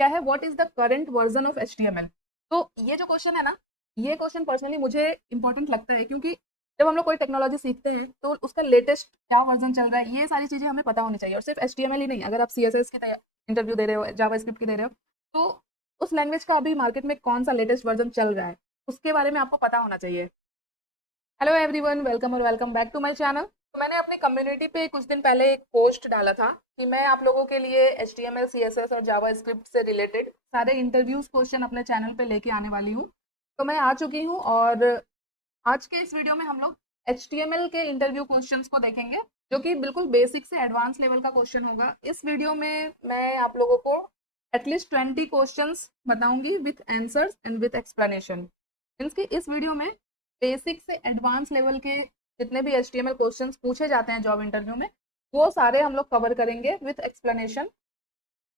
क्या है, what is the current version of HTML। तो ये जो क्वेश्चन है ना, ये क्वेश्चन पर्सनली मुझे इंपॉर्टेंट लगता है, क्योंकि जब हम लोग कोई टेक्नोलॉजी सीखते हैं तो उसका लेटेस्ट क्या वर्जन चल रहा है, ये सारी चीजें हमें पता होनी चाहिए। और सिर्फ HTML ही नहीं, अगर आप CSS की इंटरव्यू दे रहे हो, जावास्क्रिप्ट की दे रहे हो, तो उस लैंग्वेज का अभी मार्केट में कौन सा लेटेस्ट वर्जन चल रहा है, उसके बारे में आपको पता होना चाहिए। हेलो एवरीवन, वेलकम और welcome back to my channel. तो मैंने अपनी कम्युनिटी पे कुछ दिन पहले एक पोस्ट डाला था कि मैं आप लोगों के लिए HTML, CSS और जावास्क्रिप्ट से रिलेटेड सारे इंटरव्यूज क्वेश्चन अपने चैनल पे लेके आने वाली हूँ। तो मैं आ चुकी हूँ, और आज के इस वीडियो में हम लोग HTML के इंटरव्यू क्वेश्चंस को देखेंगे, जो कि बिल्कुल बेसिक से एडवांस लेवल का क्वेश्चन होगा। इस वीडियो में मैं आप लोगों को एटलीस्ट 20 क्वेश्चंस बताऊंगी with answers and with explanation. Means कि इस वीडियो में बेसिक से एडवांस लेवल के जितने भी HTML क्वेश्चंस पूछे जाते हैं जॉब इंटरव्यू में, वो सारे हम लोग कवर करेंगे विथ एक्सप्लेनेशन।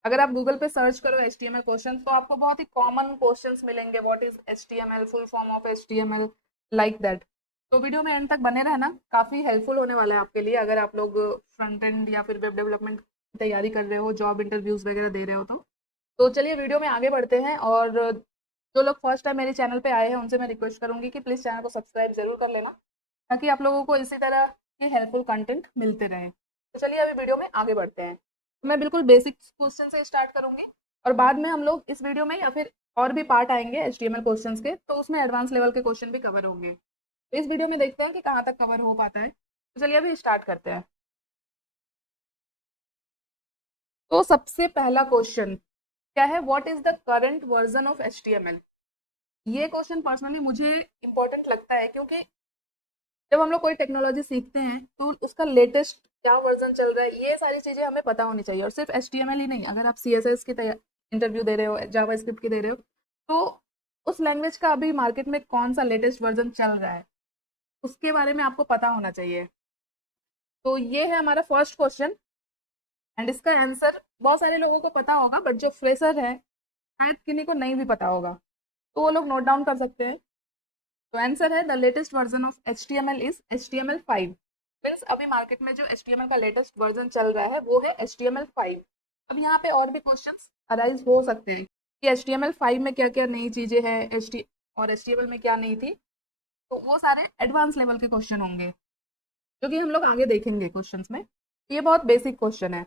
अगर आप गूगल पे सर्च करो HTML क्वेश्चंस, तो आपको बहुत ही कॉमन क्वेश्चंस मिलेंगे। What is HTML, full form of HTML, like that. तो वीडियो में एंड तक बने रहना, काफी हेल्पफुल होने वाला है आपके लिए, अगर आप लोग फ्रंट एंड या फिर वेब डेवलपमेंट की तैयारी कर रहे हो, जॉब इंटरव्यूज वगैरह दे रहे हो। तो चलिए वीडियो में आगे बढ़ते हैं। और जो लोग फर्स्ट टाइम मेरे चैनल पे आए हैं, उनसे मैं रिक्वेस्ट करूंगी कि प्लीज चैनल को सब्सक्राइब जरूर कर लेना, ताकि आप लोगों को इसी तरह के हेल्पफुल कंटेंट मिलते रहें। तो चलिए अभी वीडियो में आगे बढ़ते हैं। तो मैं बिल्कुल बेसिक क्वेश्चन से स्टार्ट करूंगी, और बाद में हम लोग इस वीडियो में या फिर और भी पार्ट आएंगे HTML क्वेश्चंस के, तो उसमें एडवांस लेवल के क्वेश्चन भी कवर होंगे। तो इस वीडियो में देखते हैं कि कहाँ तक कवर हो पाता है। तो चलिए अभी स्टार्ट करते हैं। तो सबसे पहला क्वेश्चन क्या है, what is the current version of HTML। ये क्वेश्चन पर्सनली मुझे इंपॉर्टेंट लगता है, क्योंकि जब हम लोग कोई टेक्नोलॉजी सीखते हैं तो उसका लेटेस्ट क्या वर्जन चल रहा है, ये सारी चीजें हमें पता होनी चाहिए। और सिर्फ HTML ही नहीं, अगर आप CSS की इंटरव्यू दे रहे हो, जावास्क्रिप्ट की दे रहे हो, तो उस लैंग्वेज का अभी मार्केट में कौन सा लेटेस्ट वर्जन चल रहा है, उसके बारे में आपको पता होना चाहिए। तो ये है हमारा फर्स्ट क्वेश्चन, एंड इसका आंसर बहुत सारे लोगों को पता होगा, बट जो फ्रेशर है शायद किन्हीं को नहीं भी पता होगा, तो वो लोग नोट डाउन कर सकते हैं। तो आंसर है, the latest version of HTML is HTML5। Means अभी मार्केट में जो HTML का लेटेस्ट वर्जन चल रहा है वो है HTML5। अब यहाँ पे और भी क्वेश्चंस अराइज हो सकते हैं कि HTML5 में क्या क्या नई चीजें हैं, और HTML में क्या नहीं थी। तो वो सारे एडवांस लेवल के क्वेश्चन होंगे, जो कि हम लोग आगे देखेंगे क्वेश्चंस में। ये बहुत बेसिक क्वेश्चन है।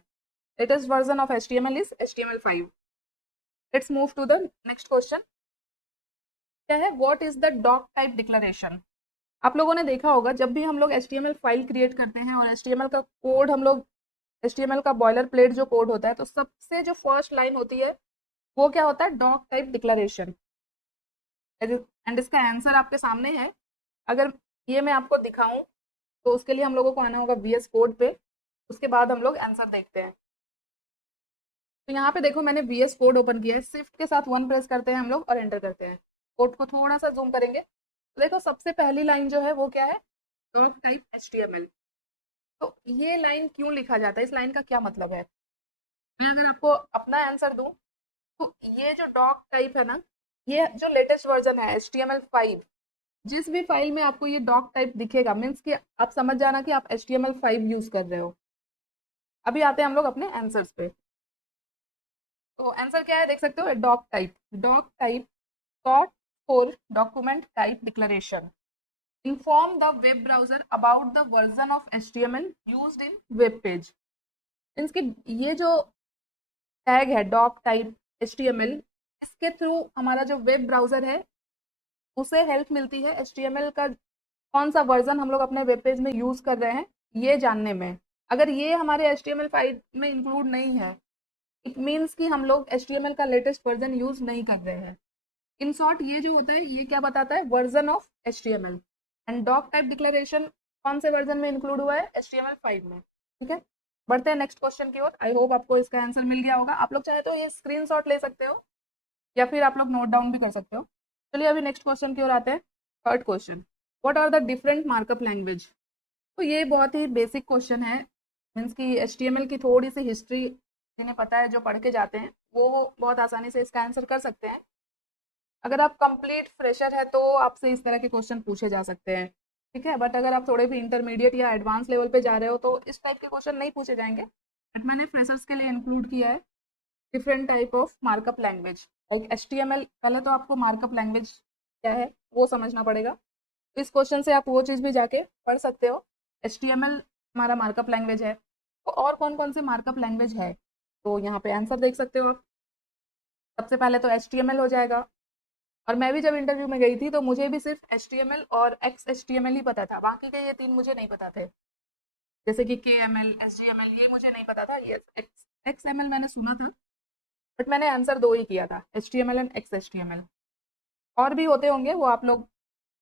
Latest version of HTML is HTML5। Let's move to the next question. क्या है, what is the doctype declaration. आप लोगों ने देखा होगा, जब भी हम लोग HTML फाइल क्रिएट करते हैं और HTML का कोड हम लोग, HTML का बॉयलर प्लेट जो कोड होता है, तो सबसे जो फर्स्ट लाइन होती है वो क्या होता है, डॉक टाइप डिक्लेरेशन। एंड इसका आंसर आपके सामने है। अगर ये मैं आपको दिखाऊं, तो उसके लिए हम लोगों को आना होगा VS कोड पे, उसके बाद हम लोग आंसर देखते हैं। तो यहाँ पे देखो, मैंने VS कोड ओपन किया है, शिफ्ट के साथ 1 प्रेस करते हैं हम लोग और एंटर करते हैं। कोड को थोड़ा सा जूम करेंगे, तो देखो सबसे पहली लाइन जो है वो क्या है, डॉक टाइप HTML। तो ये लाइन क्यों लिखा जाता है, इस लाइन का क्या मतलब है। मैं अगर आपको अपना आंसर दूं, तो ये जो डॉक टाइप है ना, ये जो लेटेस्ट वर्जन है HTML5, जिस भी फाइल में आपको ये डॉक टाइप दिखेगा, मीन्स कि आप समझ जाना कि आप HTML5 यूज कर रहे हो। अभी आते हैं हम लोग अपने आंसर्स पे। तो आंसर क्या है, देख सकते हो, doctype. Doctype short for document type declaration, inform the web browser about the version of HTML used in web page। इसके ये जो टैग है डॉक टाइप HTML, इसके थ्रू हमारा जो वेब ब्राउजर है उसे हेल्प मिलती है HTML का कौन सा वर्जन हम लोग अपने वेब पेज में यूज कर रहे हैं ये जानने में। अगर ये हमारे HTML फाइल में इंक्लूड नहीं है, इट मीन्स कि हम लोग HTML का लेटेस्ट वर्जन यूज नहीं कर रहे हैं। इन शॉर्ट ये जो होता है, ये क्या बताता है, version of HTML। And doctype declaration कौन से वर्जन में इंक्लूड हुआ है, HTML5 में। ठीक है, बढ़ते हैं नेक्स्ट क्वेश्चन की ओर। आई होप आपको इसका आंसर मिल गया होगा। आप लोग चाहे तो ये स्क्रीनशॉट ले सकते हो, या फिर आप लोग नोट डाउन भी कर सकते हो। चलिए अभी नेक्स्ट क्वेश्चन की ओर आते हैं। Third question, what are the different markup language. तो ये बहुत ही बेसिक क्वेश्चन है। मीन्स कि HTML की थोड़ी सी हिस्ट्री जिन्हें पता है, जो पढ़ के जाते हैं, वो बहुत आसानी से इसका आंसर कर सकते हैं। अगर आप कंप्लीट फ्रेशर है तो आपसे इस तरह के क्वेश्चन पूछे जा सकते हैं। ठीक है, बट अगर आप थोड़े भी इंटरमीडिएट या एडवांस लेवल पे जा रहे हो, तो इस टाइप के क्वेश्चन नहीं पूछे जाएंगे। बट मैंने फ्रेशर्स के लिए इंक्लूड किया है। Different type of markup language like HTML। पहले तो आपको मार्कअप लैंग्वेज क्या है वो समझना पड़ेगा। तो इस क्वेश्चन से आप वो चीज़ भी जाके पढ़ सकते हो। HTML हमारा मार्कअप लैंग्वेज है, तो और कौन कौन से मार्कअप लैंग्वेज है, तो यहाँ पे आंसर देख सकते हो आप। सबसे पहले तो HTML हो जाएगा। और मैं भी जब इंटरव्यू में गई थी तो मुझे भी सिर्फ HTML और XHTML ही पता था, बाकी के ये तीन मुझे नहीं पता थे। जैसे कि KML, SGML ये मुझे नहीं पता था। ये XML मैंने सुना था, बट मैंने आंसर दो ही किया था, HTML एंड XHTML। और भी होते होंगे, वो आप लोग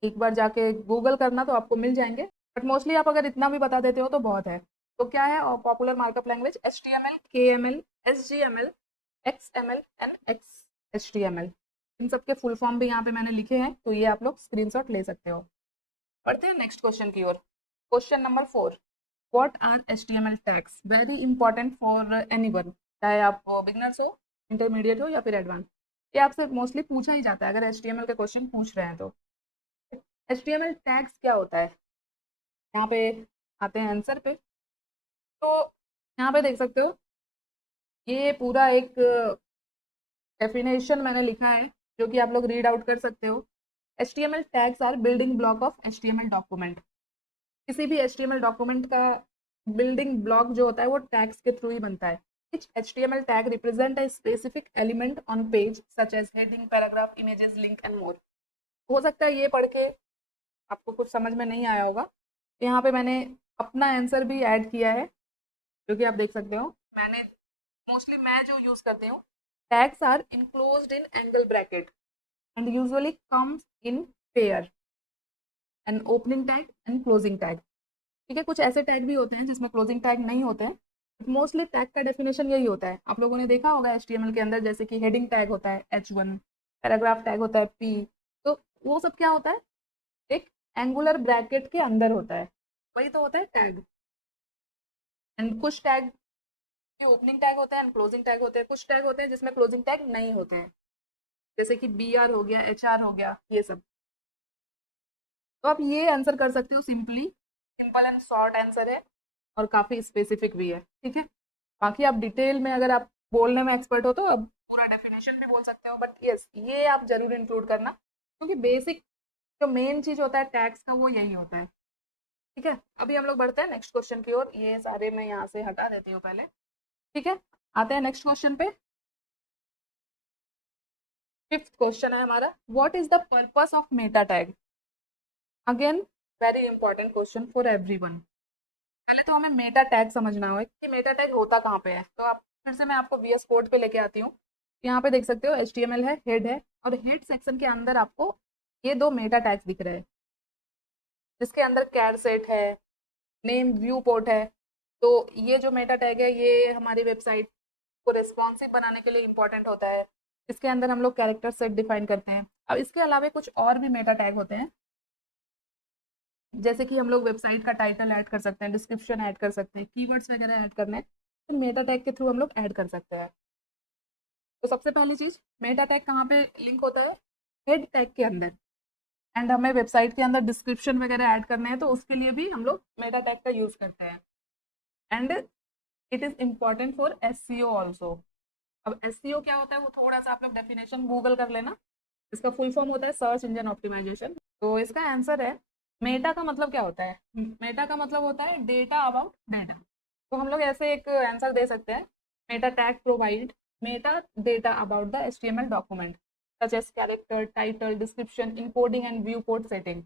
एक बार जाके गूगल करना तो आपको मिल जाएंगे, बट मोस्टली आप अगर इतना भी बता देते हो तो बहुत है। तो क्या है popular markup language? HTML, KML, SGML, XML and XHTML। इन सब के फुल फॉर्म भी यहाँ पे मैंने लिखे हैं, तो ये आप लोग स्क्रीनशॉट ले सकते हो। बढ़ते हैं नेक्स्ट क्वेश्चन की ओर। Question number 4, what are HTML tags? Very important for anyone, चाहे आप बिगनर्स हो, इंटरमीडिएट हो या फिर एडवांस। ये आपसे मोस्टली पूछा ही जाता है अगर HTML के क्वेश्चन पूछ रहे हैं तो। HTML टैग्स क्या होता है? यहाँ पे आते हैं आंसर पे। तो यहाँ पे देख सकते हो, ये पूरा एक डेफिनेशन मैंने लिखा है जो कि आप लोग रीड आउट कर सकते हो। HTML tags are building block of HTML document. किसी भी HTML डॉक्यूमेंट का बिल्डिंग ब्लॉक जो होता है वो टैग्स के थ्रू ही बनता है। Each HTML tag represent a specific element on page such as heading, paragraph, images, link and more। हो सकता है ये पढ़ के आपको कुछ समझ में नहीं आया होगा। यहाँ पे मैंने अपना आंसर भी ऐड किया है, जो कि आप देख सकते हो। मैंने मोस्टली मैं जो यूज करती हूँ, tags are enclosed in angle bracket and usually comes in pair and opening tag and closing tag. ठीक है, कुछ ऐसे टैग भी होते हैं जिसमें क्लोजिंग टैग नहीं होते हैं, मोस्टली टैग का डेफिनेशन यही होता है। आप लोगों ने देखा होगा HTML के अंदर, जैसे कि हेडिंग टैग होता है H1, पैराग्राफ टैग होता है P। तो वो सब क्या होता है? एक एंगुलर ब्रैकेट के अंदर होता है, वही तो होता है टैग। एंड कुछ टैग ओपनिंग टैग होते हैं एंड क्लोजिंग टैग होते हैं। कुछ टैग होते हैं जिसमें क्लोजिंग टैग नहीं होते हैं, जैसे कि BR हो गया, HR हो गया, ये सब। तो आप ये आंसर कर सकते हो simply, simple and short answer है और काफ़ी स्पेसिफिक भी है। ठीक है, बाकी आप डिटेल में अगर आप बोलने में एक्सपर्ट हो तो अब पूरा डेफिनेशन भी बोल सकते हो, बट यस ये आप जरूर इंक्लूड करना, क्योंकि बेसिक जो मेन चीज़ होता है टैक्स का वो यही होता है। ठीक है, अभी हम लोग बढ़ते हैं नेक्स्ट क्वेश्चन की ओर। ये सारे मैं यहाँ से हटा देती हूँ पहले। ठीक है, आते हैं नेक्स्ट क्वेश्चन पे। फिफ्थ क्वेश्चन है हमारा, what is the purpose of Meta tag? Again very important question for everyone. पहले तो हमें मेटा टैग समझना होगा कि मेटा टैग होता कहाँ पे है। तो आप फिर से मैं आपको VS कोड पे लेके आती हूँ। यहाँ पे देख सकते हो HTML है, हेड है, और हेड सेक्शन के अंदर आपको ये दो मेटा टैग्स दिख रहे हैं, जिसके अंदर कैर सेट है, नेम व्यू पोर्ट है। तो ये जो मेटा टैग है ये हमारी वेबसाइट को रेस्पॉन्सिव बनाने के लिए इंपॉर्टेंट होता है। इसके अंदर हम लोग कैरेक्टर सेट डिफाइन करते हैं। अब इसके अलावा कुछ और भी मेटा टैग होते हैं, जैसे कि हम लोग वेबसाइट का टाइटल ऐड कर सकते हैं, डिस्क्रिप्शन ऐड कर सकते हैं, कीवर्ड्स वगैरह ऐड करने हैं, तो मेटा टैग के थ्रू हम लोग ऐड कर सकते हैं। तो सबसे पहली चीज, मेटा टैग कहाँ पे लिंक होता है? हेड टैग के अंदर। एंड हमें वेबसाइट के अंदर डिस्क्रिप्शन वगैरह ऐड करने हैं तो उसके लिए भी हम लोग मेटा टैग का यूज करते हैं। And it is important for SEO also. अब SEO क्या होता है वो थोड़ा सा आप लोग डेफिनेशन गूगल कर लेना। इसका फुल फॉर्म होता है सर्च इंजन ऑप्टिमाइजेशन। तो इसका आंसर है, मेटा का मतलब क्या होता है? मेटा का मतलब होता है डेटा अबाउट डाटा। तो हम लोग ऐसे एक आंसर दे सकते हैं, meta tag provide metadata about the HTML document such as character, title, description, encoding and viewport setting.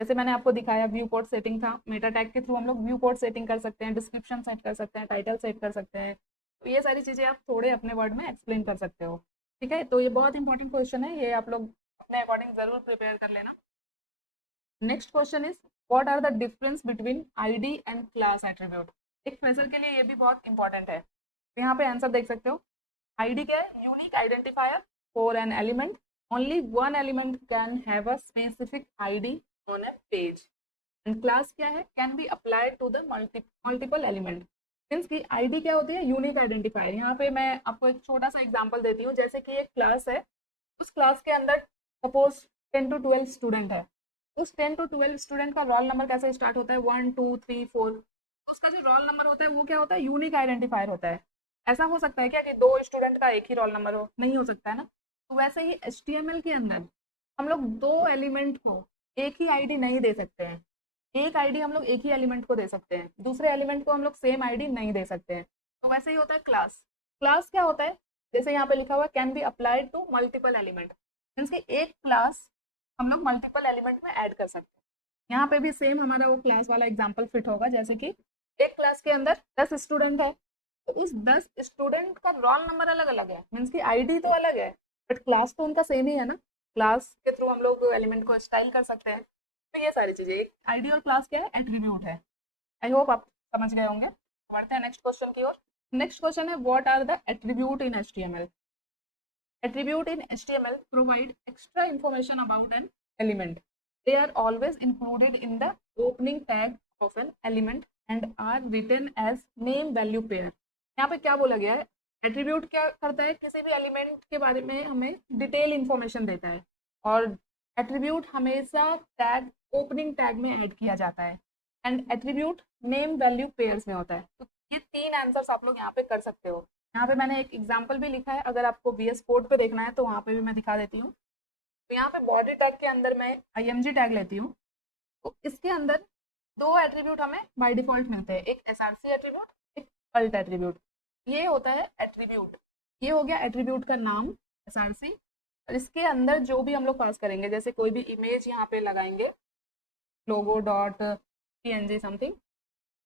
जैसे मैंने आपको दिखाया व्यू पोर्ट सेटिंग था, मेटा टैग के थ्रू हम लोग व्यू पोर्ट सेटिंग कर सकते हैं, डिस्क्रिप्शन सेट कर सकते हैं, टाइटल सेट कर सकते हैं। तो ये सारी चीज़ें आप थोड़े अपने वर्ड में एक्सप्लेन कर सकते हो। ठीक है, तो ये बहुत इंपॉर्टेंट क्वेश्चन है, ये आप लोग अपने अकॉर्डिंग जरूर प्रिपेयर कर लेना। Next question is, what are the difference between ID and class attribute? एक फ्रेशर के लिए ये भी बहुत इंपॉर्टेंट है। तो यहाँ पे आंसर देख सकते हो, ID क्या है? Unique identifier for an element. Only one element can have a specific ID on a page. And class क्या है? Can be applied to the multiple element. Means की ID क्या होती है? Unique identifier. यहाँ पे मैं आपको एक छोटा सा एग्जांपल देती हूँ, जैसे कि एक क्लास है, उस क्लास के अंदर सपोज 10 to 12 स्टूडेंट है। उस 10 to 12 स्टूडेंट का रोल नंबर कैसे स्टार्ट होता है? 1 2 3 4। उसका जो रोल नंबर होता है वो क्या होता है? यूनिक आइडेंटिफायर होता है। ऐसा हो सकता है क्या कि दो स्टूडेंट का एक ही रोल नंबर हो? नहीं हो सकता है ना। तो वैसे ही HTML के अंदर हम लोग दो एलिमेंट को एक ही आईडी नहीं दे सकते हैं। एक आईडी हम लोग एक ही एलिमेंट को दे सकते हैं, दूसरे एलिमेंट को हम लोग सेम आईडी नहीं दे सकते हैं। तो वैसे ही होता है क्लास। क्लास क्या होता है? जैसे यहाँ पे लिखा हुआ can be applied to multiple element, means कि एक क्लास हम लोग मल्टीपल एलिमेंट में ऐड कर सकते हैं। यहाँ पे भी सेम हमारा वो क्लास वाला एग्जाम्पल फिट होगा, जैसे कि एक क्लास के अंदर 10 स्टूडेंट है, तो उस 10 स्टूडेंट का रोल नंबर अलग अलग है, मीन्स की आईडी तो अलग है, बट क्लास तो उनका सेम ही है ना। क्लास के थ्रू हम लोग एलिमेंट को स्टाइल कर सकते हैं। तो ये सारी चीजें, एक आईडी और क्लास क्या है? एट्रीब्यूट है। आई होप आप समझ गए होंगे। बढ़ते हैं नेक्स्ट क्वेश्चन की ओर। नेक्स्ट क्वेश्चन है what are the attribute in HTML? Attribute in HTML provide extra information about an element. They are always included in the opening tag of an element and are written as name value pair. यहाँ पे क्या बोला गया है? Attribute क्या करता है? किसी भी एलिमेंट के बारे में हमें डिटेल इंफॉर्मेशन देता है, और एट्रीब्यूट हमेशा टैग ओपनिंग टैग में ऐड किया जाता है, and attribute name value pairs में होता है। तो ये तीन आंसर्स आप लोग यहाँ पे कर सकते हो। यहाँ पे मैंने एक एग्जाम्पल भी लिखा है, अगर आपको VS कोड पे देखना है तो वहाँ पे भी मैं दिखा देती हूँ। तो यहाँ पे बॉडी टैग के अंदर मैं IMG टैग लेती हूँ, तो इसके अंदर दो एट्रीब्यूट हमें बाय डिफॉल्ट मिलते हैं, एक SRC एट्रीब्यूट, एक अल्ट एट्रीब्यूट। ये होता है एट्रीब्यूट, ये हो गया एट्रीब्यूट का नाम SRC, और इसके अंदर जो भी हम लोग पास करेंगे, जैसे कोई भी इमेज यहाँ पे लगाएंगे, लोगो डॉट PNG समथिंग,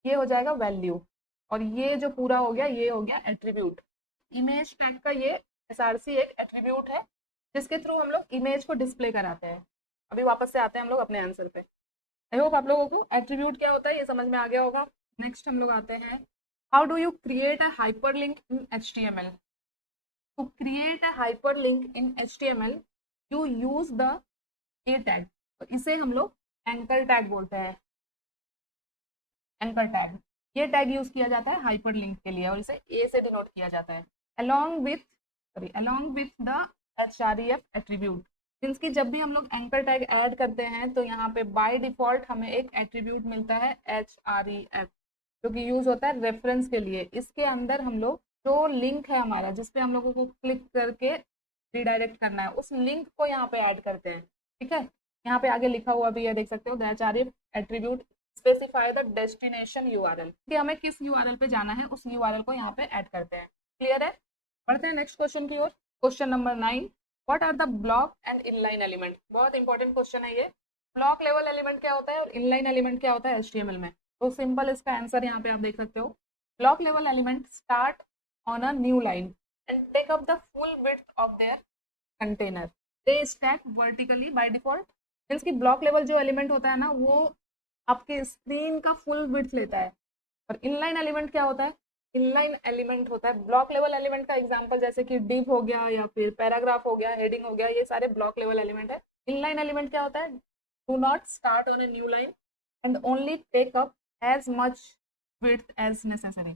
ये हो जाएगा वैल्यू, और ये जो पूरा हो गया ये हो गया एट्रीब्यूट। इमेज टैग का ये SRC एक एट्रीब्यूट है, जिसके थ्रू हम लोग इमेज को डिस्प्ले कराते हैं। अभी वापस से आते हैं हम लोग अपने आंसर पे। आई होप आप लोगों को एट्रीब्यूट क्या होता है ये समझ में आ गया होगा। नेक्स्ट हम लोग आते हैं, how do you create a hyperlink in HTML? To create a hyperlink in HTML you use the A tag, तो इसे हम लोग एंकर टैग बोलते हैं। एंकर टैग, ये टैग यूज किया जाता है हाइपरलिंक के लिए, और इसे ए से डिनोट किया जाता है, along with the href attribute. Means कि जब भी हम लोग एंकर टैग ऐड करते हैं तो यहाँ पे बाय डिफॉल्ट हमें एक एट्रीब्यूट मिलता है href, जो कि यूज होता है रेफरेंस के लिए। इसके अंदर हम लोग जो लिंक है हमारा, जिसपे हम लोगों को क्लिक करके रिडायरेक्ट करना है, उस लिंक को यहाँ पे ऐड करते हैं। ठीक है, यहाँ पे आगे लिखा हुआ भी है, देख सकते हो, the href attribute specify the destination URL, कि हमें किस URL पे जाना है उस URL को यहाँ पे ऐड करते हैं। क्लियर है? बढ़ते हैं नेक्स्ट क्वेश्चन की ओर। Question number 9, what are the block and inline element? बहुत इंपॉर्टेंट क्वेश्चन है ये। ब्लॉक लेवल एलिमेंट क्या होता है और इनलाइन एलिमेंट क्या होता है HTML में? तो सिंपल इसका आंसर यहाँ पे आप देख सकते हो। Block level element start on a new line and take up the full width of their container, they stack vertically by default. Means की ब्लॉक लेवल जो एलिमेंट होता है ना, वो आपके स्क्रीन का फुल विड्थ लेता है। और इनलाइन एलिमेंट क्या होता है? इनलाइन एलिमेंट होता है ब्लॉक लेवल एलिमेंट का एग्जांपल, जैसे कि डिव हो गया या फिर पैराग्राफ हो गया, हेडिंग हो गया, ये सारे ब्लॉक लेवल एलिमेंट है। इनलाइन एलिमेंट क्या होता है? Do not start on a new line and only take up as much width as necessary.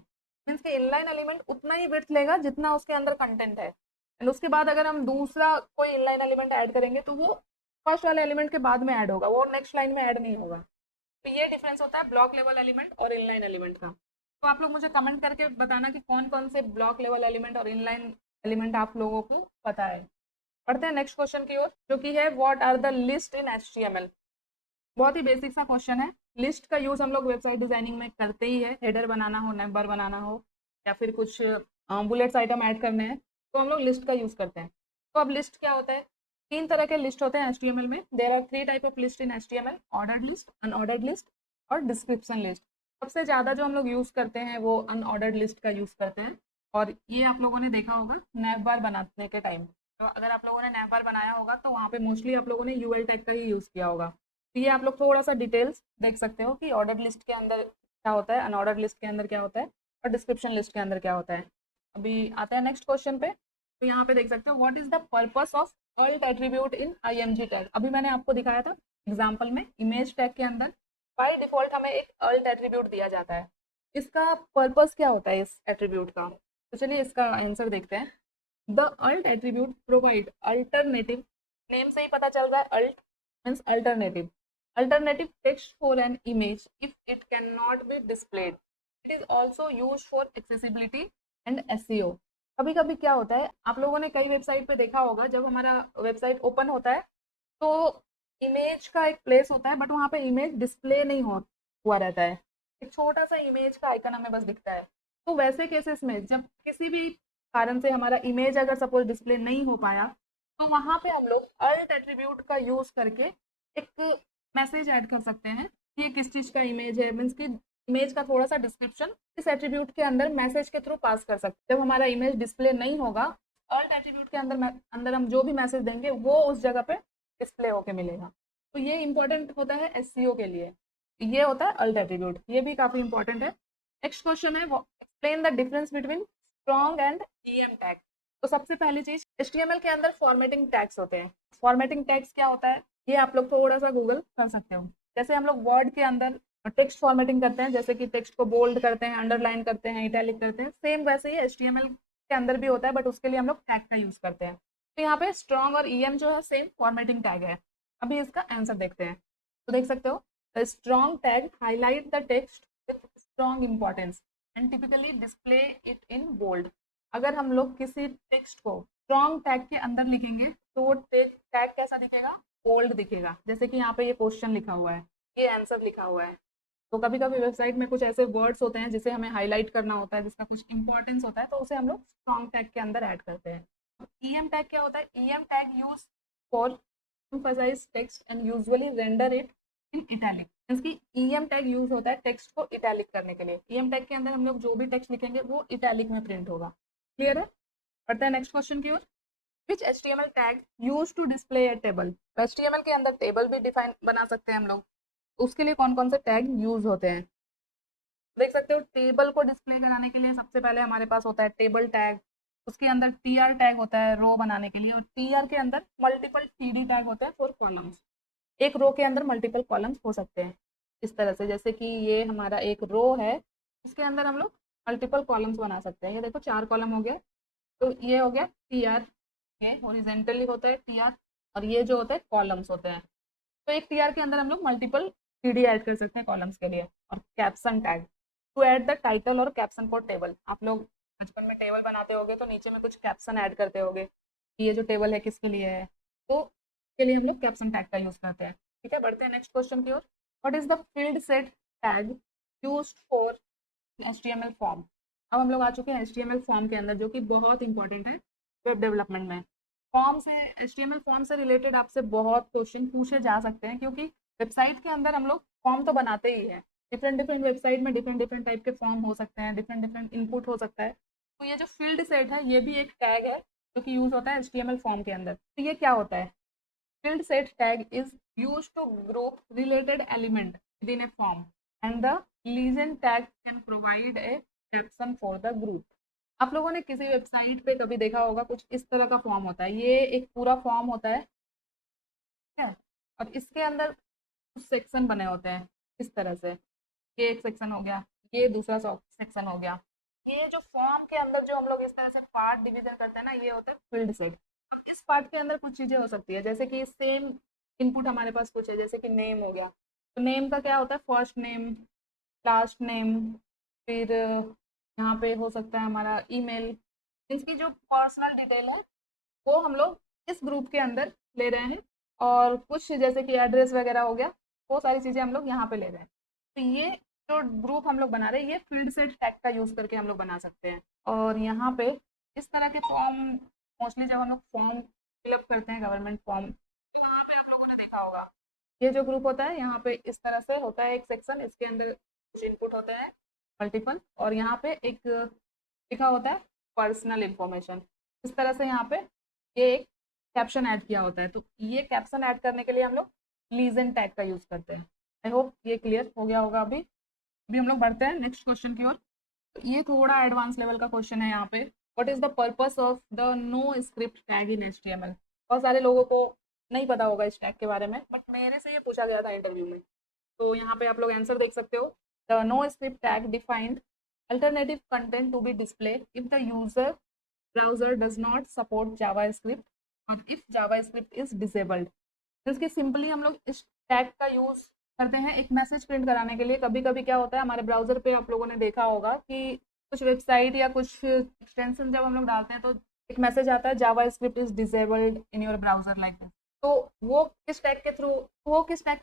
Means के इनलाइन एलिमेंट उतना ही विड्थ लेगा जितना उसके अंदर कंटेंट है, एंड उसके बाद अगर हम दूसरा कोई इनलाइन एलिमेंट ऐड करेंगे तो वो फर्स्ट वाले एलिमेंट के बाद में ऐड होगा, वो नेक्स्ट लाइन में ऐड नहीं होगा। तो ये डिफरेंस होता है ब्लॉक लेवल एलिमेंट और इनलाइन एलिमेंट का। तो आप लोग मुझे कमेंट करके बताना कि कौन कौन से ब्लॉक लेवल एलिमेंट और इनलाइन एलिमेंट आप लोगों को पता है। पढ़ते हैं नेक्स्ट क्वेश्चन की ओर, जो कि है what are the list in HTML? बहुत ही बेसिक सा क्वेश्चन है। लिस्ट का यूज हम लोग वेबसाइट डिजाइनिंग में करते ही है, हेडर बनाना हो, नेबर बनाना हो, या फिर कुछ बुलेट्स आइटम ऐड करने हैं तो हम लोग लिस्ट का यूज करते हैं। तो अब लिस्ट क्या होता है? तीन तरह के लिस्ट होते हैं HTML में। There are 3 type of list in HTML, ordered list, unordered list और डिस्क्रिप्शन लिस्ट। सबसे ज़्यादा जो हम लोग यूज़ करते हैं वो अनऑर्डर्ड लिस्ट का यूज़ करते हैं, और ये आप लोगों ने देखा होगा नैव बार बनाने के टाइम। तो अगर आप लोगों ने नैव बार बनाया होगा तो वहाँ पे मोस्टली आप लोगों ने UL टैग का ही यूज़ किया होगा। तो ये आप लोग थोड़ा सा डिटेल्स देख सकते हो कि ऑर्डर लिस्ट के अंदर क्या होता है, अनऑर्डर लिस्ट के अंदर क्या होता है, और डिस्क्रिप्शन लिस्ट के अंदर क्या होता है। अभी आते हैं नेक्स्ट क्वेश्चन पे। तो यहाँ पे देख सकते हो what is the purpose of alt attribute in IMG tag. अभी मैंने आपको दिखाया था एग्जाम्पल में, इमेज टैग के अंदर बाय डिफॉल्ट हमें एक अल्ट एट्रीब्यूट दिया जाता है। इसका पर्पस क्या होता है इस एट्रीब्यूट का? तो चलिए इसका आंसर देखते हैं। The alt attribute provide alternative, name से ही पता चल रहा है alt means alternative, alternative text for an image if it cannot be displayed. It is also used for accessibility and SEO. कभी कभी क्या होता है, आप लोगों ने कई वेबसाइट पे देखा होगा, जब हमारा वेबसाइट ओपन होता है तो इमेज का एक प्लेस होता है, बट वहाँ पे इमेज डिस्प्ले नहीं हुआ रहता है, एक छोटा सा इमेज का आइकन हमें बस दिखता है। तो वैसे केसेस में जब किसी भी कारण से हमारा इमेज अगर सपोज डिस्प्ले नहीं हो पाया, तो वहाँ पे हम लोग अल्ट एट्रीब्यूट का यूज करके एक मैसेज ऐड कर सकते हैं कि ये किस चीज का इमेज है, मीन्स की इमेज का थोड़ा सा डिस्क्रिप्शन इस एट्रीब्यूट के अंदर मैसेज के थ्रू पास कर सकते हैं। जब हमारा इमेज डिस्प्ले नहीं होगा, अल्ट एट्रीब्यूट के अंदर हम जो भी मैसेज देंगे वो उस जगह पे डिस्प्ले होके मिलेगा। तो ये इंपॉर्टेंट होता है एसईओ के लिए, ये होता है अल्ट एट्रीब्यूट, ये भी काफी इंपॉर्टेंट है। नेक्स्ट क्वेश्चन है, explain the difference between strong and EM tag. तो सबसे पहली चीज, एचटीएमएल के अंदर फॉर्मेटिंग टैग्स होते हैं। फॉर्मेटिंग टैग्स क्या होता है, ये आप लोग थोड़ा सा गूगल कर सकते हो। जैसे हम लोग वर्ड के अंदर टेक्स्ट फॉर्मेटिंग करते हैं, जैसे कि टेक्स्ट को बोल्ड करते हैं, अंडरलाइन करते हैं, इटैलिक करते हैं, सेम वैसे ही एचटीएमएल के अंदर भी होता है, बट उसके लिए हम लोग टैग का यूज करते हैं। तो यहाँ पे स्ट्रॉन्ग और ईएम जो है सेम फॉर्मेटिंग टैग है। अभी इसका आंसर देखते हैं, तो देख सकते हो, the strong tag highlight the text with strong importance and typically display it in bold. अगर हम लोग किसी टेक्स्ट को स्ट्रॉन्ग टैग के अंदर लिखेंगे तो वो टैग कैसा दिखेगा, बोल्ड दिखेगा। जैसे कि यहाँ पे ये क्वेश्चन लिखा हुआ है, ये आंसर लिखा हुआ है। तो कभी कभी वेबसाइट में कुछ ऐसे वर्ड्स होते हैं जिसे हमें हाईलाइट करना होता है, जिसका कुछ इंपॉर्टेंस होता है, तो उसे हम लोग स्ट्रॉन्ग टैग के अंदर ऐड करते हैं। ईएम टैग क्या होता है, EM tag use for emphasize text and usually render it in italic। Means की ईएम टैग यूज होता है टेक्स्ट को इटैलिक करने के लिए। ईएम टैग के अंदर हम लोग जो भी टेक्स्ट लिखेंगे वो इटैलिक में प्रिंट होगा। क्लियर है? बढ़ते हैं नेक्स्ट क्वेश्चन की ओर। Which HTML tag use to display a table. HTML के अंदर टेबल भी डिफाइन बना सकते हैं हम लोग, उसके लिए कौन कौन से टैग यूज होते हैं, देख सकते हो। टेबल को डिस्प्ले कराने के लिए सबसे पहले हमारे पास होता है टेबल टैग, उसके अंदर टीआर टैग होता है रो बनाने के लिए, और टीआर के अंदर मल्टीपल टीडी टैग होते हैं फॉर कॉलम्स। एक रो के अंदर मल्टीपल कॉलम्स हो सकते हैं इस तरह से, जैसे कि ये हमारा एक रो है, इसके अंदर हम लोग मल्टीपल कॉलम्स बना सकते हैं। ये देखो 4 कॉलम हो गया, तो ये हो गया टीआर, ये हॉरिजेंटली होता है टीआर, और ये जो होता है कॉलम्स होते हैं। तो एक टीआर के अंदर हम लोग मल्टीपल टीडी ऐड कर सकते हैं कॉलम्स के लिए। और caption tag to add the title और कैप्शन फॉर टेबल। आप लोग बचपन में टेबल बनाते होगे तो नीचे में कुछ कैप्शन ऐड करते होगे, ये जो टेबल है किसके लिए है, तो के लिए हम लोग कैप्शन टैग का यूज करते हैं। ठीक है, बढ़ते हैं नेक्स्ट क्वेश्चन की ओर। What is the field set tag used for HTML form. अब हम लोग आ चुके हैं एचटीएमएल फॉर्म के अंदर, जो कि बहुत इंपॉर्टेंट है वेब डेवलपमेंट में। फॉर्म से, एचटीएमएल फॉर्म से रिलेटेड आपसे बहुत क्वेश्चन पूछे जा सकते हैं, क्योंकि वेबसाइट के अंदर हम लोग फॉर्म तो बनाते ही हैं। डिफरेंट डिफरेंट वेबसाइट में डिफरेंट डिफरेंट टाइप के फॉर्म हो सकते हैं, डिफरेंट डिफरेंट इनपुट हो सकता है। तो ये जो फील्ड सेट है ये भी एक टैग है जो कि यूज होता है एचटीएमएल फॉर्म के अंदर। तो ये क्या होता है, field set tag is used to group related element within a form and the legend tag can provide a caption for the group। आप लोगों ने किसी वेबसाइट पे कभी देखा होगा कुछ इस तरह का फॉर्म होता है, ये एक पूरा फॉर्म होता है, ठीक है? और इसके अंदर कुछ सेक्शन बने होते हैं इस तरह से, ये एक सेक्शन हो गया, ये दूसरा सेक्शन हो गया। ये जो फॉर्म के अंदर जो हम लोग इस तरह से पार्ट डिवीजन करते हैं ना, ये होता है फील्ड सेट। अब इस पार्ट के अंदर कुछ चीजें हो सकती है, जैसे कि सेम इनपुट हमारे पास कुछ है, जैसे कि नेम हो गया, तो नेम का क्या होता है, फर्स्ट नेम, लास्ट नेम, फिर यहाँ पे हो सकता है हमारा ईमेल। इसकी जो पर्सनल डिटेल है वो हम लोग इस ग्रुप के अंदर ले रहे हैं, और कुछ जैसे कि एड्रेस वगैरह हो गया, वो सारी चीज़ें हम लोग यहाँ पे ले रहे हैं। तो ये जो ग्रुप हम लोग बना रहे हैं, ये फील्ड सेट टैग का यूज़ करके हम लोग बना सकते हैं। और यहाँ पे इस तरह के फॉर्म, मोस्टली जब हम लोग फॉर्म फिलअप करते हैं गवर्नमेंट फॉर्म, तो यहाँ पे आप लोगों ने देखा होगा, ये जो ग्रुप होता है यहाँ पे इस तरह से होता है एक सेक्शन, इसके अंदर कुछ इनपुट होते हैं मल्टीपल, और यहाँ पे एक लिखा होता है पर्सनल इंफॉर्मेशन। इस तरह से यहाँ पे ये एक कैप्शन ऐड किया होता है। तो ये कैप्शन ऐड करने के लिए हम लोग लीजन टैग का यूज करते हैं। आई होप ये क्लियर हो गया होगा। अभी अभी हम लोग बढ़ते हैं नेक्स्ट क्वेश्चन की ओर। तो ये थोड़ा एडवांस लेवल का क्वेश्चन है यहाँ पे, what is the purpose of the noscript tag in HTML. बहुत सारे लोगों को नहीं पता होगा इस टैग के बारे में, बट मेरे से ये पूछा गया था इंटरव्यू में। तो यहाँ पे आप लोग आंसर देख सकते हो, the noscript tag defined alternative content to be displayed if the user browser does not support JavaScript or if JavaScript is disabled। इसके सिंपली हम लोग इस टैग का यूज करते हैं एक मैसेज प्रिंट कराने के लिए। कभी कभी क्या होता है हमारे ब्राउजर पे, आप लोगों ने देखा होगा कि कुछ वेबसाइट या कुछ एक्सटेंशन जब हम लोग डालते हैं तो एक मैसेज आता है JavaScript is disabled in your browser like this. तो वो किस टैग के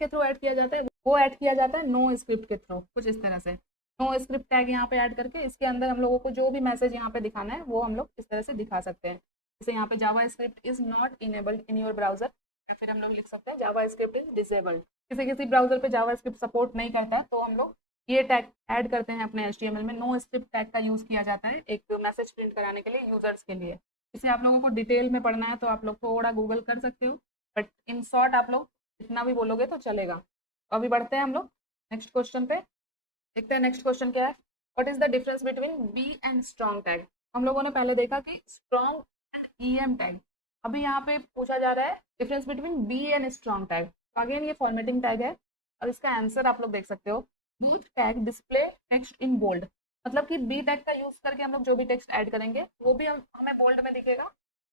थ्रू ऐड किया जाता है, वो ऐड किया जाता है नो स्क्रिप्ट के थ्रू, कुछ इस तरह से। नो स्क्रिप्ट टैग यहाँ पे ऐड करके इसके अंदर हम लोगों को जो भी मैसेज यहाँ पे दिखाना है वो हम लोग इस तरह से दिखा सकते हैं। जैसे यहाँ पे JavaScript is not enabled in your browser, या फिर हम लोग लिख सकते हैं जावा स्क्रिप्ट इज डिसेबल्ड। किसी किसी ब्राउजर पे जावा स्क्रिप्ट सपोर्ट नहीं करता है तो हम लोग ये टैग ऐड करते हैं अपने HTML में। नो स्क्रिप्ट टैग का यूज़ किया जाता है एक मैसेज प्रिंट कराने के लिए यूजर्स के लिए। इसे आप लोगों को डिटेल में पढ़ना है तो आप लोग थोड़ा गूगल कर सकते हो, बट इन शॉर्ट आप लोग इतना भी बोलोगे तो चलेगा। तो अभी बढ़ते हैं हम लोग नेक्स्ट क्वेश्चन पे। देखते हैं नेक्स्ट क्वेश्चन क्या है। What is the difference between B and strong tag. हम लोगों ने पहले देखा कि स्ट्रॉन्ग एंड EM टैग। अभी यहाँ पे पूछा जा रहा है difference between B and strong tag. Again ये फॉर्मेटिंग टैग है और इसका आंसर आप लोग देख सकते हो। Both tag display text in bold, मतलब कि बी टैग का यूज करके हम लोग जो भी टेक्स्ट ऐड करेंगे वो भी हमें बोल्ड में दिखेगा,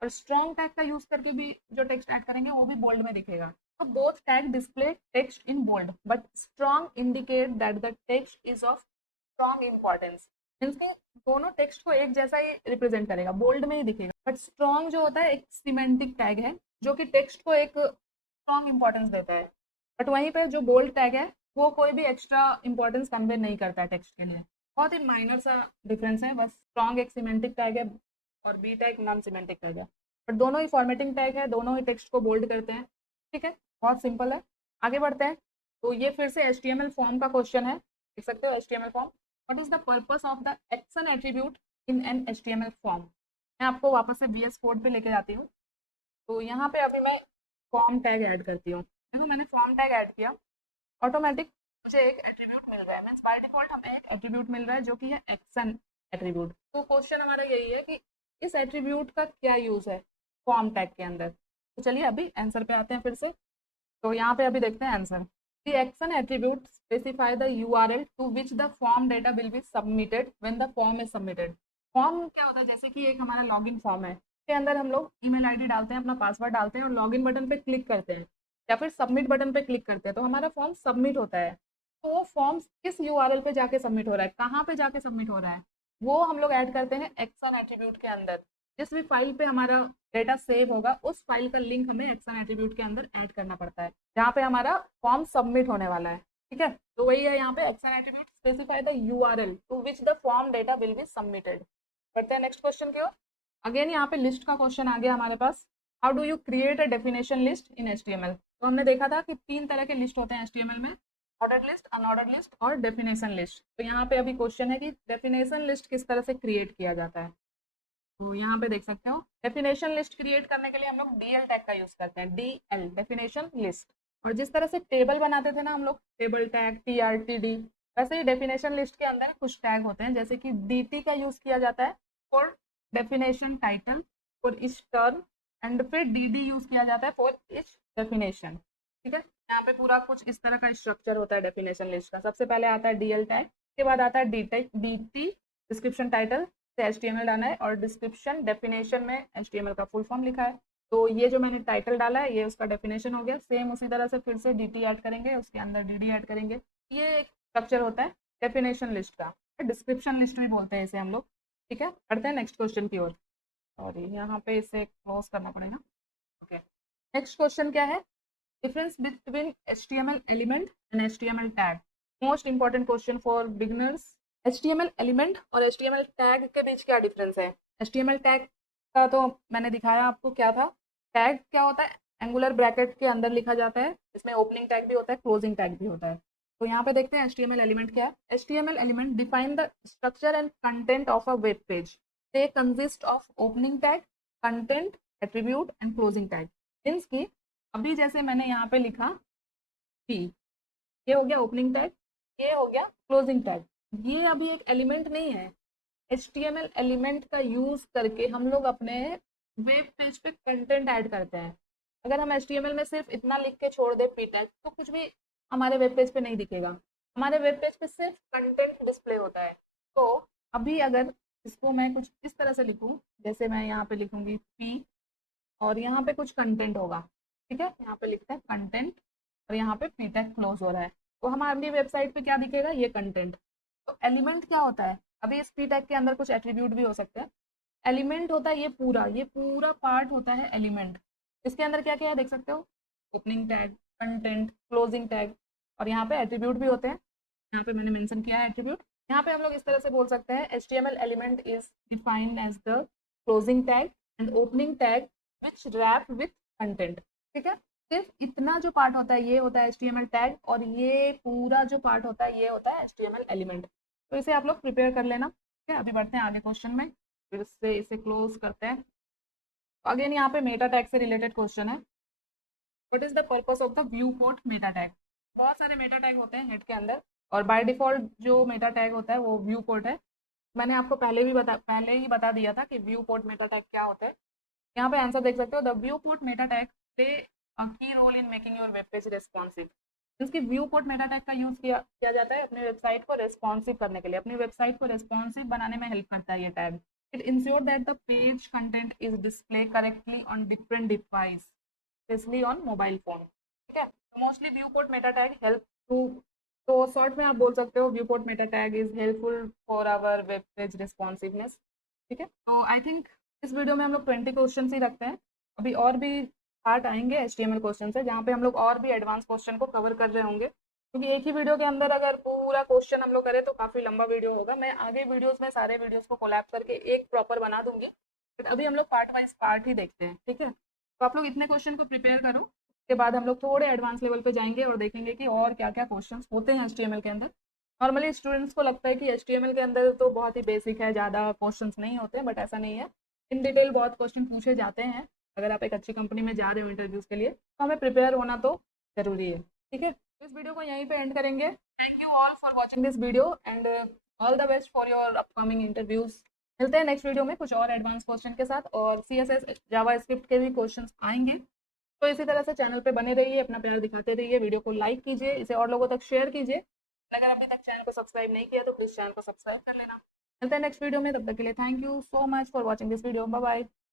और स्ट्रॉन्ग टैग का यूज करके भी जो टेक्स्ट ऐड करेंगे वो भी बोल्ड में दिखेगा। तो both tag display text in bold but strong indicate that the text is of strong importance. Means कि दोनों टेक्स्ट को एक जैसा ही रिप्रेजेंट करेगा, बोल्ड में ही दिखेगा। बट स्ट्रॉन्ग जो होता है एक सिमेंटिक टैग है जो कि टेक्स्ट को एक स्ट्रॉन्ग इंपॉर्टेंस देता है। बट वहीं पे जो बोल्ड टैग है वो कोई भी एक्स्ट्रा इंपॉर्टेंस कन्वे नहीं करता है टेक्स्ट के लिए। बहुत ही माइनर सा डिफरेंस है बस। स्ट्रॉन्ग एक सिमेंटिक टैग है और B tag non semantic tag है, बट दोनों ही फॉर्मेटिंग टैग है, दोनों ही टेक्स्ट को बोल्ड करते हैं। ठीक है, बहुत सिंपल है। आगे बढ़ते हैं। तो ये फिर से HTML फॉर्म का क्वेश्चन है, देख सकते हो HTML form. What is the purpose of the action attribute in an HTML form. मैं आपको वापस से VS कोड पे लेके जाती हूँ। तो यहाँ पे अभी मैं फॉर्म टैग ऐड करती हूँ। देखो मैंने फॉर्म टैग ऐड किया, ऑटोमेटिक मुझे एक एट्रीब्यूट मिल रहा है। मीन्स बाय डिफॉल्ट हमें एक एट्रीब्यूट मिल रहा है जो कि है एक्शन एट्रीब्यूट। तो क्वेश्चन हमारा यही है कि इस एट्रीब्यूट का क्या यूज है फॉर्म टैग के अंदर। तो चलिए अभी आंसर पे आते हैं फिर से। तो यहाँ पे अभी देखते हैं answer. The action attribute specify the URL to which the form data will be submitted when the form is submitted. Form क्या होता है, जैसे कि एक हमारा लॉगिन फॉर्म है, के अंदर हम लोग ईमेल आईडी डालते हैं, अपना पासवर्ड डालते हैं और लॉगिन बटन पे क्लिक करते हैं या फिर सबमिट बटन पे क्लिक करते हैं तो हमारा फॉर्म सबमिट होता है। तो वो फॉर्म किस URL पे जाके सबमिट हो रहा है, कहाँ पे जाके सबमिट हो रहा है, वो हम लोग ऐड करते हैं एक्शन एट्रीब्यूट के अंदर। जिस भी फाइल पे हमारा डेटा सेव होगा उस फाइल का लिंक हमें एक्शन एट्रीब्यूट के अंदर ऐड करना पड़ता है जहाँ पे हमारा फॉर्म सबमिट होने वाला है। ठीक है, तो वही है यहाँ पे action attribute specify the URL to which the form data will be submitted. करते हैं नेक्स्ट क्वेश्चन की ओर। अगेन यहाँ पे लिस्ट का क्वेश्चन आ गया हमारे पास। How do you create a definition list in HTML। तो हमने देखा था कि 3 तरह के लिस्ट होते हैं HTML में, ऑर्डर्ड लिस्ट, अनऑर्डर्ड लिस्ट और डेफिनेशन लिस्ट। तो यहाँ पे अभी क्वेश्चन है कि डेफिनेशन लिस्ट किस तरह से क्रिएट किया जाता है। तो यहाँ पे देख सकते हो डेफिनेशन लिस्ट क्रिएट करने के लिए हम लोग DL टैग का यूज करते हैं, DL डेफिनेशन लिस्ट। और जिस तरह से टेबल बनाते थे ना हम लोग, टेबल टैग TRTD, वैसे ही डेफिनेशन लिस्ट के अंदर कुछ टैग होते हैं जैसे कि DT का यूज किया जाता है for definition title for each term, and फिर DD यूज किया जाता है फॉर इच डेफिनेशन। ठीक है, यहाँ पे पूरा कुछ इस तरह का स्ट्रक्चर होता है डेफिनेशन लिस्ट का। सबसे पहले आता है DL टैग, के बाद आता है DT डिस्क्रिप्शन टाइटल से HTML डालना है, और डिस्क्रिप्शन डेफिनेशन में HTML का फुल फॉर्म लिखा है। तो ये जो मैंने टाइटल डाला है ये उसका डेफिनेशन हो गया। सेम उसी तरह से फिर से DT ऐड करेंगे, उसके अंदर DD ऐड करेंगे। ये एक स्ट्रक्चर होता है डेफिनेशन लिस्ट का, डिस्क्रिप्शन लिस्ट भी बोलते हैं इसे हम लोग। ठीक है, बढ़ते हैं नेक्स्ट क्वेश्चन की ओर। सॉरी यहाँ पे इसे क्लोज करना पड़ेगा। ओके, नेक्स्ट क्वेश्चन क्या है, difference between HTML element and HTML tag. Most important question for beginners. HTML element और HTML टैग के बीच क्या डिफरेंस है। HTML टैग का तो मैंने दिखाया आपको क्या था। टैग क्या होता है, एंगुलर ब्रैकेट के अंदर लिखा जाता है, इसमें ओपनिंग टैग भी होता है, क्लोजिंग टैग भी होता है। तो यहाँ पे देखते हैं HTML एलिमेंट क्या है। HTML element define the structure and content of a web page. They consist of opening tag, content, attribute and closing tag. Means की अभी जैसे मैंने यहाँ पे लिखा कि ये हो गया ओपनिंग टैग, ये हो गया क्लोजिंग टैग, ये अभी एक एलिमेंट नहीं है। HTML एलिमेंट का यूज करके हम लोग अपने वेब पेज पे कंटेंट ऐड करते हैं। अगर हम HTML में सिर्फ इतना लिख के छोड़ दे p टैग तो कुछ भी हमारे वेब पेज पे नहीं दिखेगा। हमारे वेब पेज पे सिर्फ कंटेंट डिस्प्ले होता है। तो अभी अगर इसको मैं कुछ इस तरह से लिखूं, जैसे मैं यहाँ पे लिखूंगी p और यहाँ पे कुछ कंटेंट होगा। ठीक है, यहाँ पे लिखते हैं कंटेंट और यहाँ पे p टैग क्लोज हो रहा है, तो हमारी वेबसाइट पे क्या दिखेगा, ये कंटेंट। तो एलिमेंट क्या होता है, अभी इस पी टैग के अंदर कुछ एट्रीब्यूट भी हो सकते हैं। एलिमेंट होता है ये पूरा पार्ट होता है एलिमेंट। इसके अंदर क्या क्या है देख सकते हो, opening tag, content, closing tag, और यहाँ पे एट्रीब्यूट भी होते हैं। यहाँ पे मैंने मेंशन किया है एट्रीब्यूट। यहाँ पे हम लोग इस तरह से बोल सकते हैं HTML element is defined as the closing tag and opening tag which wrap with content. ठीक है, सिर्फ इतना जो पार्ट होता है ये होता है HTML टैग, और ये पूरा जो पार्ट होता है ये होता है HTML एलिमेंट। तो इसे आप लोग प्रिपेयर कर लेना। ठीक है, अभी बढ़ते हैं आगे क्वेश्चन में, फिर से इसे क्लोज करते हैं। अगेन यहाँ पे मेटा टैग से रिलेटेड क्वेश्चन है। What is the purpose of the viewport meta tag. बहुत सारे मेटा टैग होते हैं हेड के अंदर, और बाय डिफॉल्ट जो मेटा टैग होता है वो व्यू पोर्ट है। मैंने आपको पहले ही बता दिया था कि व्यू पोर्ट मेटा टैग क्या होता है। यहाँ पे आंसर देख सकते हो, the viewport meta tag play a key role in making your web page responsive. इसकी व्यू पोर्ट मेटा टैग का यूज किया जाता है अपनी वेबसाइट को रेस्पॉन्सिव करने के लिए। अपनी वेबसाइट को रेस्पॉन्सिव बनाने में हेल्प करता है ये tag. It ensure that the page content is display correctly on different device, specially on mobile phone. ठीक है, तो mostly viewport meta tag help to, तो शॉर्ट में आप बोल सकते हो viewport meta tag is helpful for our web page responsiveness. ठीक है, तो आई थिंक इस वीडियो में हम लोग 20 क्वेश्चन ही रखते हैं। अभी और भी पार्ट आएंगे HTML क्वेश्चन से, जहाँ पे हम लोग और भी एडवांस क्वेश्चन को कवर कर रहे होंगे, क्योंकि एक ही वीडियो के अंदर अगर पूरा क्वेश्चन हम लोग करें तो काफ़ी लंबा वीडियो होगा। मैं आगे वीडियोस में सारे वीडियोस को कोलैब करके एक प्रॉपर बना दूंगी, बट अभी हम लोग पार्ट वाइज पार्ट ही देखते हैं। ठीक है, तो आप लोग इतने क्वेश्चन को प्रिपेयर करो, उसके बाद हम लोग थोड़े एडवांस लेवल पे जाएंगे और देखेंगे कि और क्या क्या क्वेश्चन होते हैं HTML के अंदर। नॉर्मली स्टूडेंट्स को लगता है कि HTML के अंदर तो बहुत ही बेसिक है, ज़्यादा क्वेश्चन नहीं होते, बट ऐसा नहीं है। इन डिटेल बहुत क्वेश्चन पूछे जाते हैं। अगर आप एक अच्छी कंपनी में जा रहे हो इंटरव्यूज के लिए, तो हमें प्रिपेयर होना तो जरूरी है। ठीक है, तो इस वीडियो को यहीं पे एंड करेंगे। Thank you all for watching this video and all the best for your upcoming interviews. मिलते हैं नेक्स्ट वीडियो में कुछ और एडवांस क्वेश्चन के साथ, और CSS जावा स्क्रिप्ट के भी क्वेश्चन आएंगे। तो इसी तरह से चैनल पे बने रहिए, अपना प्यार दिखाते रहिए, वीडियो को लाइक कीजिए, इसे और लोगों तक शेयर कीजिए। अगर अभी तक चैनल को सब्सक्राइब नहीं किया तो प्लीज चैनल को सब्सक्राइब कर लेना। मिलते हैं नेक्स्ट वीडियो में, तब तक के लिए thank you so much for watching this video. Bye bye.